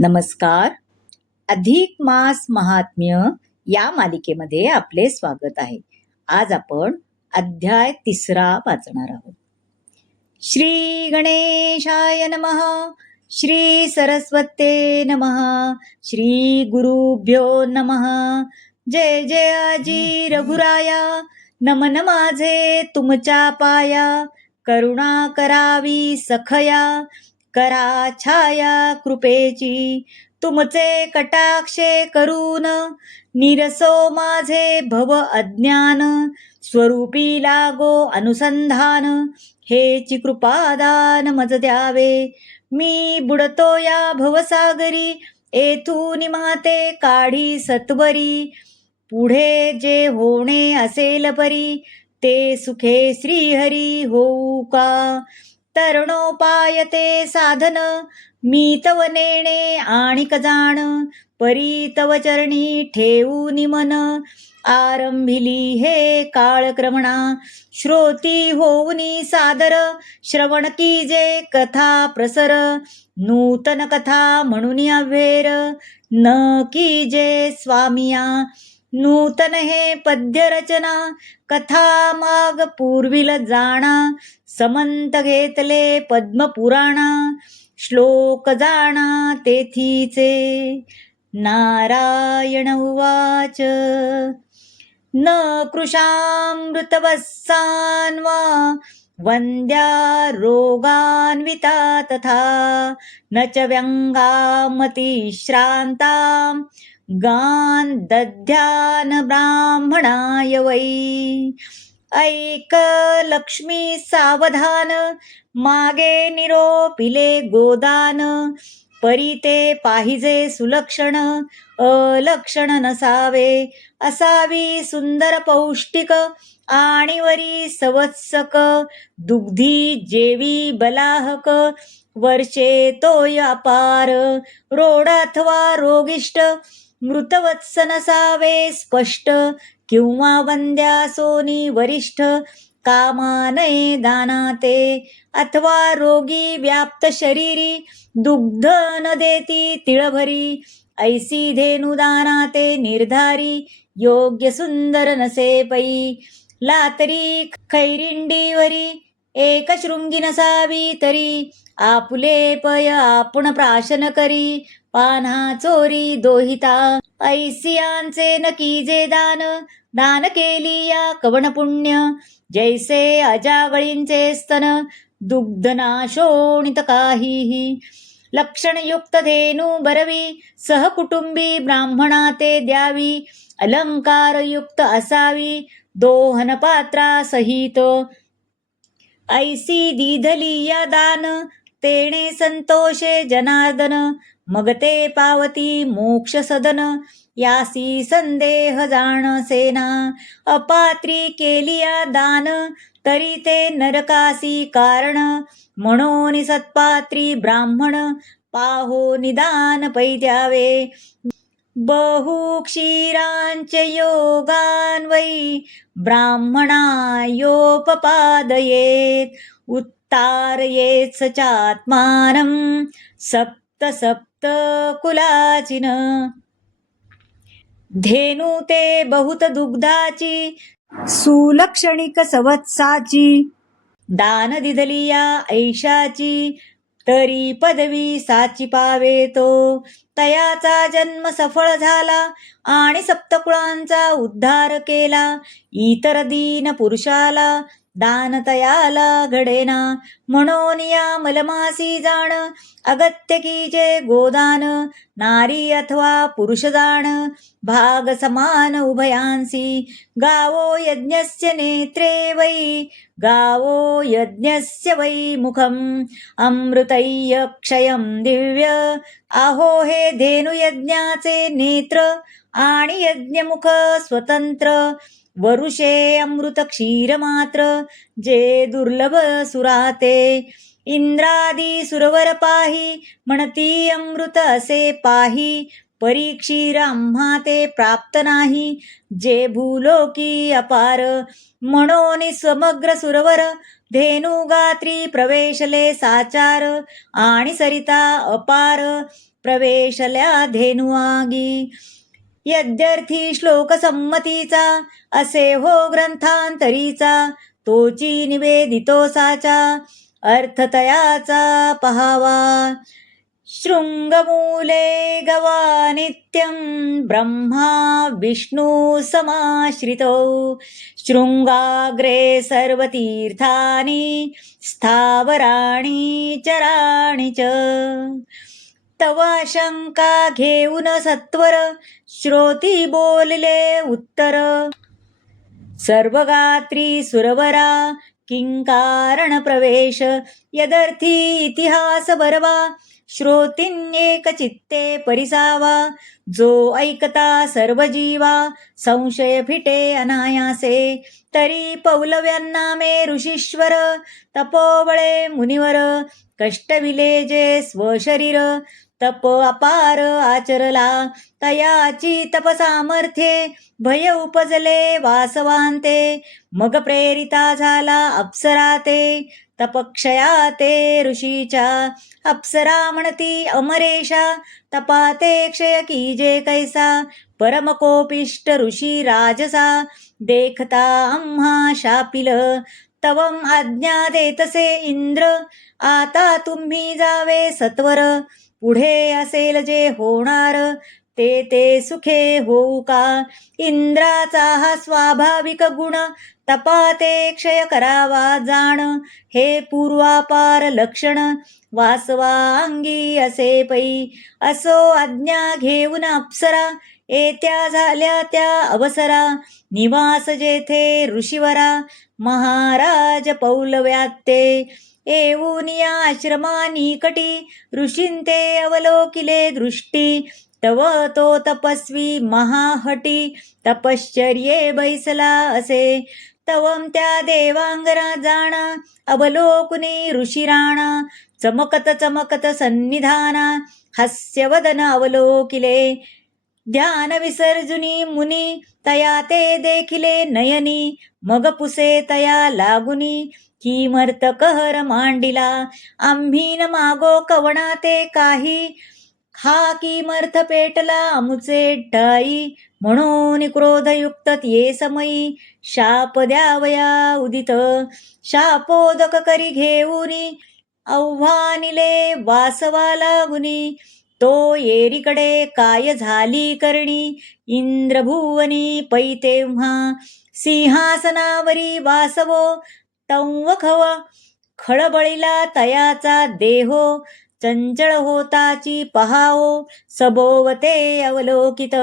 नमस्कार. अधिक मास महात्म्य या मालिकेमध्ये आपले स्वागत आहे. आज आपण अध्याय 3 वाचणार आहोत. श्री गणेशाय नमः. श्री सरस्वते नमः. श्री गुरुभ्यो नमः. जय जय आजी रघुराया. नमन माझे तुमच्या पाया. करुणा करावी सखया. करा छाया कृपेची. तुमचे कटाक्षे करून निरसो माझे भव अज्ञान. स्वरूपी लागो अनुसंधान. हेची कृपादान मज द्यावे. मी बुडतो या भवसागरी. येथून माते काढी सत्वरी. पुढे जे होणे असेल परी. ते सुखे श्रीहरी होऊ का. तरणोपाय ते साधन. मी तव नेणे आणिक जाण. परी तव चरणी ठेवून मन. आरंभिली हे काळक्रमणा. श्रोती होऊनी सादर. श्रवण की जे कथा प्रसर. नूतन कथा म्हणून अव्हेर. न की जे स्वामिया. नूतन हे पद्य रचना. कथा माग पूर्वील जाणा. समंत घेतले पद्मपुराणा. श्लोक जाणा तेथीचे. नारायण उवाच. न कृशामृतवस्सान्वा. वंद्या रोगान्विता तथा. न च व्यंगामतिश्रान्तां. गान दध्यान ब्राह्मणाय वै. ऐक लक्ष्मी सावधान. मागे निरोपिले गोदान. परी ते पाहिजे सुलक्षण. अलक्षण नसावे. असावी सुंदर पौष्टिक. आणि वरी संवत्सक. दुग्धी जेवी बलाहक. वर्षे तोय अपार. रोड अथवा रोगिष्ट. मृतवत्स नसावे स्पष्ट. किंवा वंद्या सोनी वरिष्ठ. कामानये दानाते. अथवा रोगी व्याप्त शरीरी. दुग्ध न देती तिळभरी. ऐसी धेनु दानाते निर्धारी. योग्य सुंदर नसे पै. लातरी खैरिंडीवरी. एक शृंगी नसावी तरी. आपुले पय आपण प्राशन करी. पान्हा चोरी दोहिता. ऐसियांचे नकी जे दान. दान केली या कवण पुण्य. जैसे अजावळींचे स्तन. दुग्ध नाशोणित काहीही. लक्षणयुक्त धेनु बरवी. सहकुटुंबी ब्राह्मणा ते द्यावी. अलंकारयुक्त असावी. दोहन पात्रा सहित. ऐसी दिधली या दान. तेणे संतोषे जनार्दन. मग ते पावती मोक्ष सदन. यासी संदेह जाणसेना. अपात्री केलिया दान. तरी ते नरकासी कारण. म्हणून सत्पात्री ब्राह्मण. पाहो निदान पै द्यावे. बहु क्षीरांचे योगान्वयी. ब्राह्मणायोपपादयेत. उत्तारयेत चात्मानं. सप्त सप्त कुलाचिन. धेनु ते बहुत दुग्धाची. सुलक्षणिक संवत्साची. दान दिदलिया ऐशाची. तरी पदवी साची पावे तो. तयाचा जन्म सफळ झाला. आणि सप्तकुळांचा उद्धार केला. इतर दीन पुरुषाला. दान तयाला घडेना. म्हणून या मलमासी जाण. अगत्य की जे गोदान. नारी अथवा पुरुष जाण. भाग समान उभयांसी. गावो यज्ञस्य नेत्रे वै. गावो यज्ञस्य वै मुखम. अमृतय्य क्षयम दिव्य. आहो हे धेनु यज्ञाचे नेत्र. आणि यज्ञमुख स्वतंत्र. वरुषे अमृत क्षीर मात्र. जे दुर्लभ सुराते. इंद्रादी सुरवर पाही. म्हणती अमृत असे पाही. परीक्षीर आम्हा ते प्राप्त नाही. जे भूलोकी अपार. म्हणून समग्र सुरवर. धेनुगात्री प्रवेशले साचार. आणि सरिता अपार. प्रवेशल्या धेनुआगी. यद्यर्थी श्लोक संमतीचा असे हो ग्रंथांतरीचा, तोची निवेदितो साचा अर्थ तयाचा पहावा. शृंगमूले गवा नित्यं ब्रह्मा विष्णू समाश्रितो, शृंगाग्रे सर्वतीर्थानि स्थावराणि चराणि च. तव शंका घेऊन सत्वर श्रोती बोलले उत्तर, सर्वगात्री सुरवरा किंकारण प्रवेश. यदर्थी इतिहास बरवा श्रोतीन्येक चित्ते परिसावा, जो ऐकता सर्व जीवा संशय फिटे अनायासे. तरी पौलव्यांना मे ऋषीश्वर तपोबळे मुनिवर, कष्टविले जे स्वशरीर तप अपार आचरला. तयाची तप सामर्थ्ये भय उपजले वासवांते, मग प्रेरिता झाला अप्सरा ते तपक्षया ते ऋषीच्या. अप्सरा म्हणती अमरेशा तपाते क्षय कीजे कैसा, परमकोपिष्ट ऋषी राजसा देखता आम्हा शापिल. तवम आज्ञा देतसे इंद्र आता तुम्ही जावे सत्वर, पुढे असेल जे होणार ते सुखे होऊ का. इंद्राचा हा स्वाभाविक गुण तपाते क्षय करावा जाण, हे पूर्वापार लक्षण वासवांगी असे पै. असो आज्ञा घेऊन अप्सरा येत्या झाल्या त्या अवसरा, निवास जेथे ऋषीवरा महाराज पौलव्यात्ते. येऊन या आश्रमा निकटी ऋषींते अवलोकिले दृष्टी, तव तो तपस्वी महाहटी तपश्चर्ये बैसला असे. तवम त्या देवांगना जाणा अवलोकुनी ऋषिराणा, चमकत चमकत सन्निधाना हास्यवदन अवलोकिले. ध्यान विसर्जुनी मुनी तया ते देखिले नयनी, मग पुसे तया लागुनी किमर्थ कहर मांडिला. आम्ही न मागो कवणा ते काही, हा किमर्थ पेटला अमुचे ठाई. म्हणून क्रोधयुक्त ये समयी शाप द्यावया उदित. शापोदक करी घेऊनी आव्हानिले वासवा लागुनी, तो येरीकडे काय झाली करणी इंद्रभुवनी पै. तेव्हा सिंहासनावरी वासवो तंवखव खळबळीला तयाचा देहो, चंचळ होताची पहाओ सभोवते अवलोकित.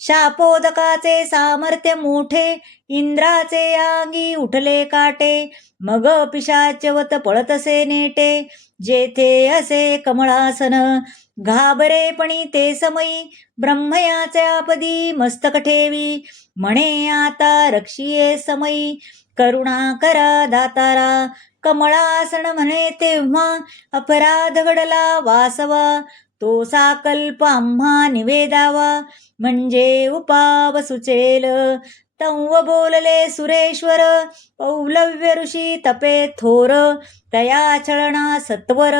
शापोदकाचे सामर्थ्य मोठे इंद्राचे अंगी उठले काटे, मग पिशाचवत पळतसे नेटे जेथे असे कमळासन. घाबरेपणी ते समयी ब्रह्मयाच्या पदी मस्तक ठेवी, म्हणे आता रक्षिये समयी करुणा करा दातारा. कमळासन म्हणे तेव्हा अपराध घडला वासवा, तो साकल्प आम्हा निवेदावा म्हणजे उपाव सुचेल. तंव बोलले सुरेश्वर पौलव्य ऋषी तपे थोर, तया छळणा सत्वर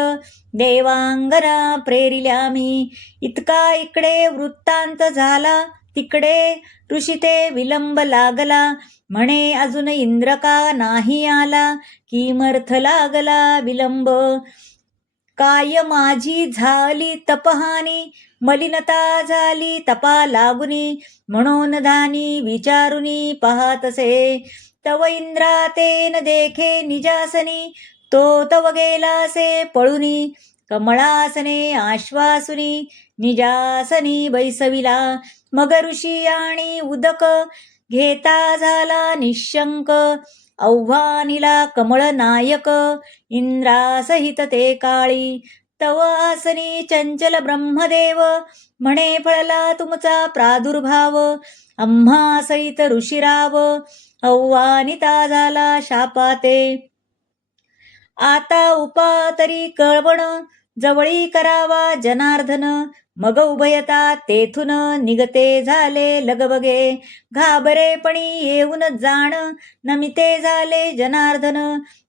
देवांगना प्रेरिल्या मी. इतका इकडे वृत्तांत झाला तिकडे ऋषी ते विलंब लागला, म्हणे अजून इंद्र का नाही आला किमर्थ लागला विलंब. काय माझी झाली तपहानी मलिनता झाली तपा लागुनी, म्हणून धानी विचारुनी पाहतसे. तव इंद्रा तेन देखे निजासनी, तो तव गेलासे पळुनी. कमळासने आश्वासुनी निजासनी बैसविला, मग ऋषी आणि उदक घेता झाला निशंक. आव्हानिला कमळ नायक इंद्रासहित ते काळी. तव आसनी चंचल ब्रह्मदेव, म्हणे फळला तुमचा प्रादुर्भाव. आम्हा सहित ऋषिराव आव्हानिता झाला शापाते. आता उपातरी कळवण जवळी करावा जनार्दन, मग उभयता तेथून निगते झाले लगबगे. घाबरेपणी येऊन जाण, नमिते झाले जनार्दन.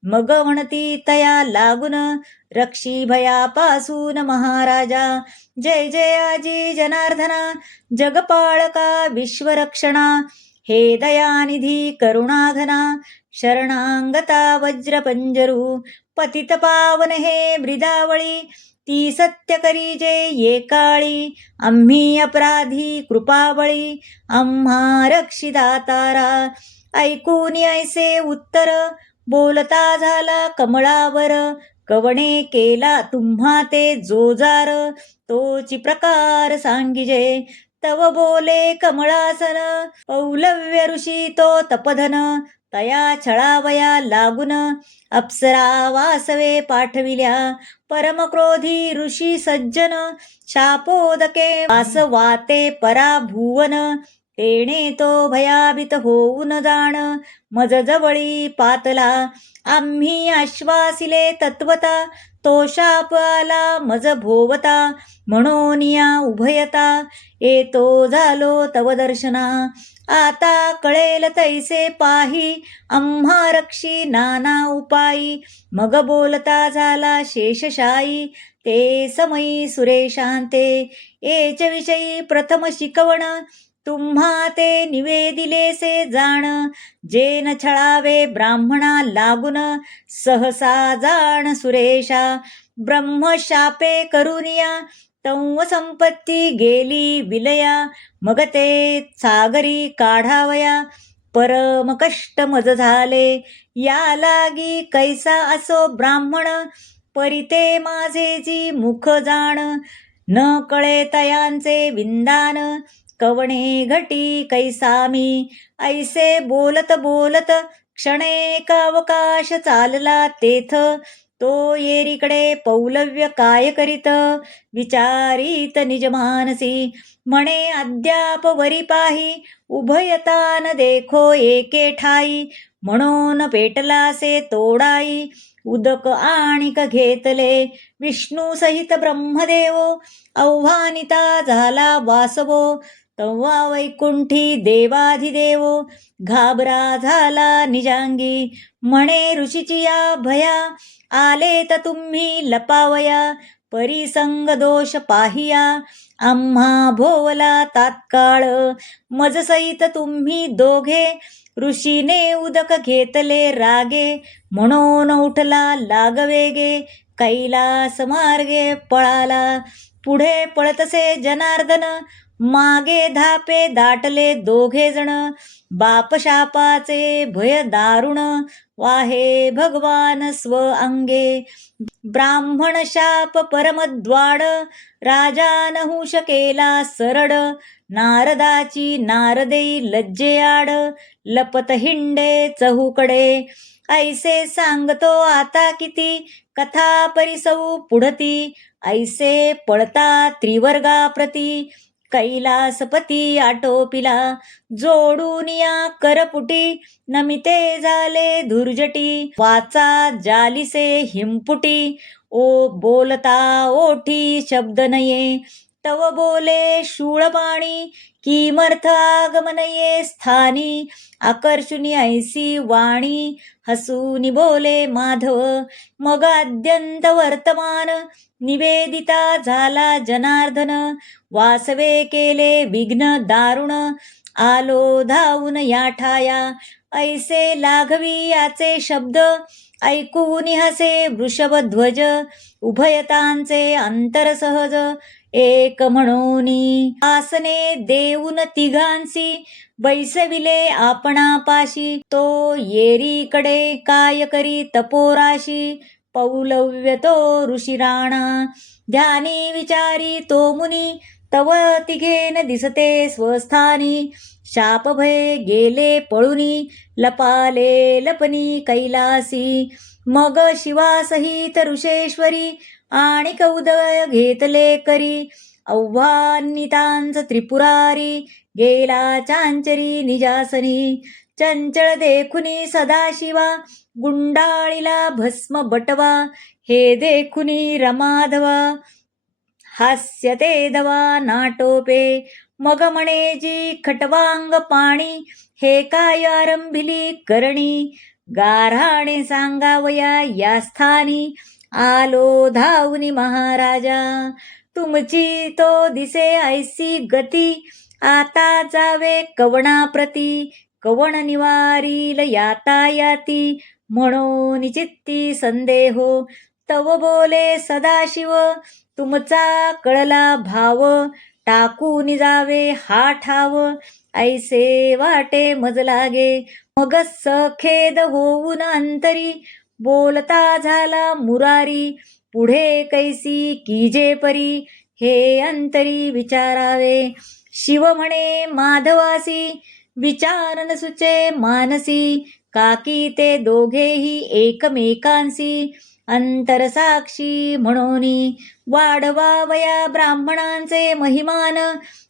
मग म्हणती तया लागून, रक्षी भयापासून महाराजा. जय जय आजी जनार्दना, जगपाळका विश्वरक्षणा. हे दयानिधी करुणाघना, शरणांगता वज्रपंजरू. पतित पावन हे ब्रिदावळी, ती सत्य करी जे ये काळी. आम्ही अपराधी कृपावळी, आम्हा रक्षिदातारा. ऐकून ऐसे उत्तर, बोलता झाला कमळावर. कवणे केला तुम्हा ते जोजार, तोची प्रकार सांगिजे. तव बोले कमळासन, पौलव्य ऋषी तो तपधन. तया छळावया लागून, अप्सरा वासवे पाठविल्या. परमक्रोधी ऋषी सज्जन, शापोदके वासवाते पराभुवन. तेणे तो भयाभित होऊन जाण, मज जवळी पातला. आम्ही आश्वासिले तत्वता, तो शाप आला मज भोवता. म्हणून या उभयता, येतो झालो तव दर्शना. आता कळेल तैसे पाही, आम्हा रक्षी नाना उपायी. मग बोलता झाला शेषशायी, ते समयी सुरेशांते. एच विषयी प्रथम शिकवण, तुम्हा ते निवेदिलेसे जाण. जे न छळावे ब्राह्मणा लागून, सहसा जाण सुरेशा. ब्रह्मशापे करुनिया, तंव संपत्ती गेली विलया. मग ते सागरी काढावया, परम कष्ट मज झाले. या लागी कैसा असो ब्राह्मण, परिते माझे जी मुख जाण. न कळे तयांचे विंदान, कवणे घटी कैसामी. ऐसे बोलत बोलत, क्षणेक अवकाश चालला तेथ. तो येरीकडे पौलव्य काय करीत, विचारित निज मानसी. म्हणे अद्याप वरी पाही, उभयतान देखो एके ठाई. म्हणून पेटलासे तोडाई, उदक आणिक घेतले. विष्णू सहित ब्रह्मदेव, आव्हानिता झाला वासवो. तव्हा वैकुंठी देवाधिदेव, घाबरा झाला निजांगी. म्हणे ऋषीची या भया, आले तर तुम्ही लपावया. परिसंग दोष पाहिया, आम्हा भोवला तात्काळ. मज सहित तुम्ही दोघे, ऋषीने उदक घेतले रागे. म्हणून उठला लागवेगे, कैलास मार्गे पळाला. पुढे पळतसे जनार्दन, मागे धापे दाटले दोघे जण. बाप शापाचे भय दारुण, वाहे भगवान स्व अंगे. ब्राह्मण शाप परमद्वाड, राजा नहुष केला सरड. नारदाची नारदेई लज्जेआड, लपत हिंडे चहूकडे. ऐसे सांगतो आता किती, कथा परिसौ पुढती. ऐसे पळता त्रिवर्गाप्रती, कैलासपती आटोपिला. जोडून या करपुटी, नमिते झाले धुर्जटी. वाचा जालिसे हिमपुटी, ओ बोलता ओठी शब्द नये. तव बोले शूळबाणी, किमर्थ आगमनये स्थानी. आकर्षुनी ऐसी वाणी, हसूनी बोले माधव. मग अद्यंत वर्तमान, निवेदिता झाला जनार्दन. वासवे केले विघ्न दारुण, आलो धावून या ठाया. ऐसे लाघवी याचे शब्द, ऐकून हसे वृषभध्वज. उभयतांचे अंतर सहज, एक म्हणूनी. आसने देऊन तिघांसी, बैसविले आपणापाशी. तो येरीकडे काय करी तपोराशी. पौलव्य तो ऋषी राणा, ध्यानी विचारी तो मुनी. तव तिघेन दिसते स्वस्थानी. शापभय गेले पळुनी, लपाले लपनी कैलासी. मग शिवासहित ऋषेश्वरी, आणि उदय घेतले करी. आव्हानितांच त्रिपुरारी, गेला चांचरी निजासनी. चंचळ देखुनी सदाशिवा गुंडाळीला भस्म बटवा, हे देखुनी रमाधवा हास्यते दवा नाटोपे, मग म्हणे जी खटवांग पाणी, हे काय आरंभिली करणी, गाऱ्हाणे सांगावया या स्थानी, आलो धावनी महाराजा, तुमची तो दिसे ऐसी गती, आता जावे कवणाप्रती, कवण निवारील यातायाती, म्हणून चित्ती संदेहो, तव बोले सदाशिव, तुमचा कळला भाव, टाकून जावे हा ठाव, ऐसे वाटे मज लागे, मग सखेद होऊन अंतरी, बोलता झाला मुरारी, पुढे कैसी कीजे परी, हे अंतरी विचारावे, शिव म्हणे माधवासी, विचारन सुचे मानसी, काकी ते दोघेही एकमेकांसी, अंतरसाक्षी म्हणोनी, वाढवावया ब्राह्मणांचे महिमान,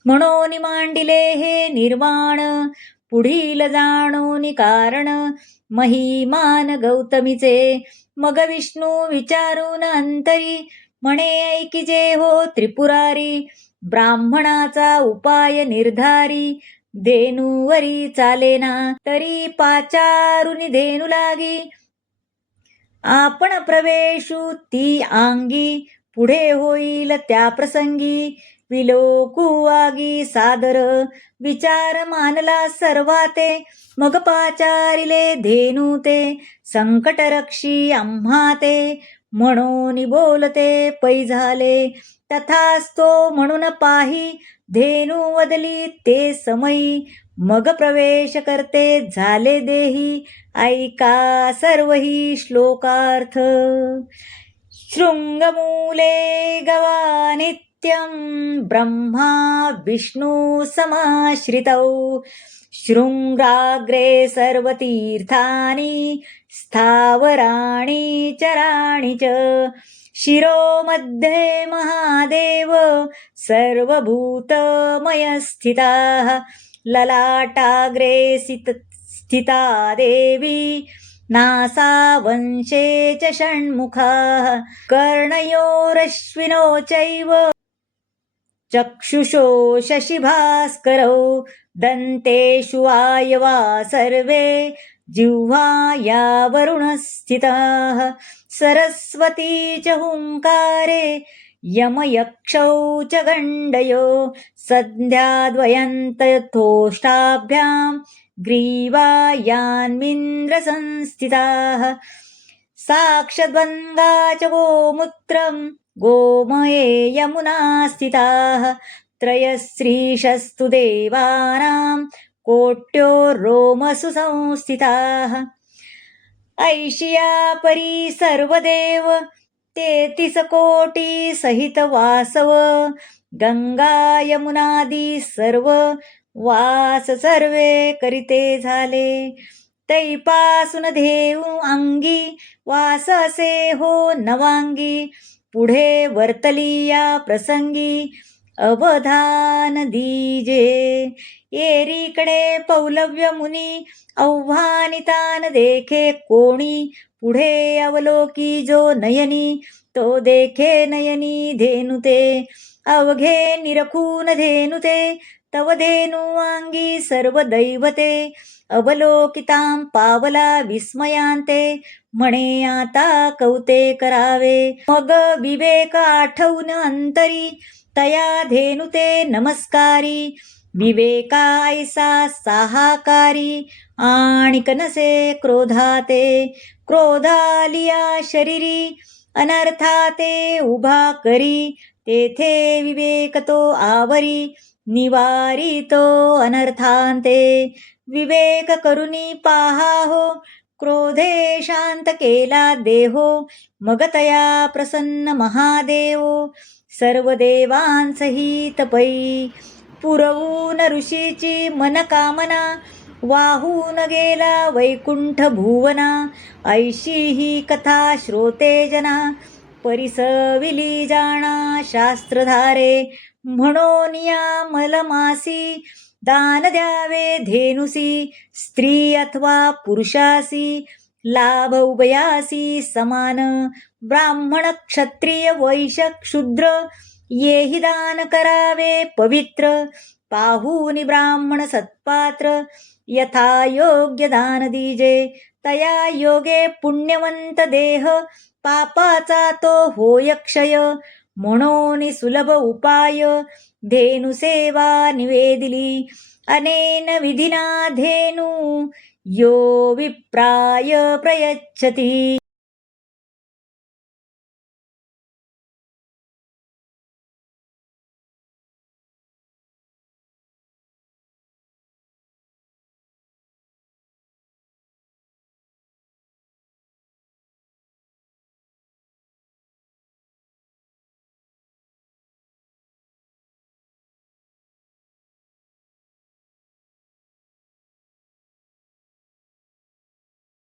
म्हणोनी मांडिले हे निर्वाण, पुढील जाणोनी कारण, महिमान गौतमीचे, मग विष्णू विचारून अंतरी, म्हणे ऐकिजे हो त्रिपुरारी, ब्राह्मणाचा उपाय निर्धारी, धेनुवरी चालेना, तरी पाचारुनी धेनु लागी, आपण प्रवेशू ती आंगी, पुढे होईल त्या प्रसंगी, विलोकू आगी सादर, विचार मानला सर्वाते, मग पाचारिले धेनु ते, संकट रक्षी आम्हा ते, म्हणून बोलते पै झाले, तथास्तो म्हणून पाही, धेनु वदली ते समयी, मग प्रवेश करते झाले देही, ऐका सर्वही श्लोकार्थ, शृंगमूले गवा नित्यं, ब्रह्मा विष्णू समाश्रितौ, शृंगाग्रे सर्वतीर्थानि, स्थावराणि चराणि च, शिरोमध्ये महादेव, सर्वभूतमय स्थिताः, ललाटाग्रे स्थिता देवी, नासावंशे च षण्मुखाः, कर्णयोरश्विनो चैव, चक्षुषो शशिभास्करौ, दन्तेषु वायवा सर्वे, जिह्वाया वरुणस्थिताः, सरस्वती च हुंकारे, यमयक्षौ च गण्डयो, सन्ध्याद्वयन्तथोष्टाभ्यां, ग्रीवायान्मिन्द्रसंस्थिताः, साक्षद्वन्द्वा च गोमूत्रं, गोमये यमुना स्थिताः, त्रयस्त्रीशस्तु देवानां, कोट्यो रोमसु संस्थिताः, ऐशिया परी सर्वदेव, 33 कोटी सहित वासव, गंगा यमुनादी सर्व, वास सर्वे करिते झाले, तैपासून धेऊ अंगी, वास असे हो नवांगी, पुढे वर्तली या प्रसंगी, अवधान दीजे, येरीकडे पौलव्य मुनी, आव्हानितान देखे कोणी, पुढे अवलोकी जो नयनी, तो देखे नयनी धेनुते, अवघे निरखून धेनुते, तव धेनु अंगी सर्व दैवते, अवलोकितां पावला विस्मयांते, म्हणे आता कौते करावे, मग विवेक आठवून अंतरी, तया धेनुते नमस्कारी, विवेका ऐसा साहाकारी, आणिक नसे क्रोधाते, क्रोधालिया शरीरी, अनर्थाते उभा करी, तेथे विवेक तो आवरी, निवारी तो अनर्थांते, विवेक करुनी पाहा हो, क्रोधे शांत केला देहो, मग तया प्रसन्न महादेव, सर्व देवांच हित पै, पुरवून ऋषीची मनकामना, वाहून गेला वैकुंठ भुवना, ऐशी ही कथा श्रोते जना, परिसविली जाणा शास्त्रधारे, म्हणून या मलमासी, दान द्यावे धेनुसी, स्त्री अथवा पुरुषासी, लाभ उभयासी समान, ब्राह्मण क्षत्रिय वैश्य शूद्र, येही दान करावे पवित्र, पाहुनी ब्राह्मण सत्पात्र, यथा योग्य दान दीजे, तया योगे पुण्यवंत देह, पापाचा तो होय क्षय, म्हणून सुलभ उपाय, धेनुसेवा निवेदिली, अनेन विधिना धेनु यो विप्राय प्रयच्छति.